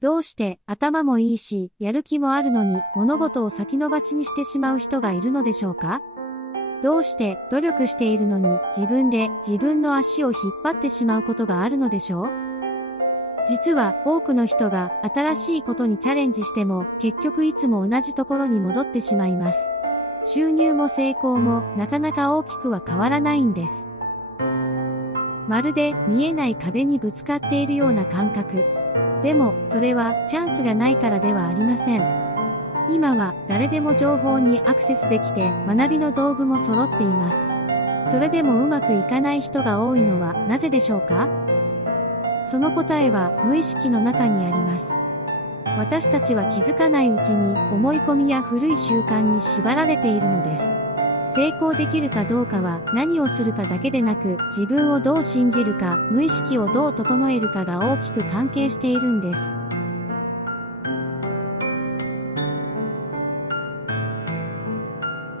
どうして頭もいいし、やる気もあるのに物事を先延ばしにしてしまう人がいるのでしょうか？どうして努力しているのに自分で自分の足を引っ張ってしまうことがあるのでしょう？実は多くの人が新しいことにチャレンジしても結局いつも同じところに戻ってしまいます。収入も成功もなかなか大きくは変わらないんです。まるで見えない壁にぶつかっているような感覚。でもそれはチャンスがないからではありません。今は誰でも情報にアクセスできて学びの道具も揃っています。それでもうまくいかない人が多いのはなぜでしょうか？その答えは無意識の中にあります。私たちは気づかないうちに思い込みや古い習慣に縛られているのです。成功できるかどうかは何をするかだけでなく、自分をどう信じるか、無意識をどう整えるかが大きく関係しているんです。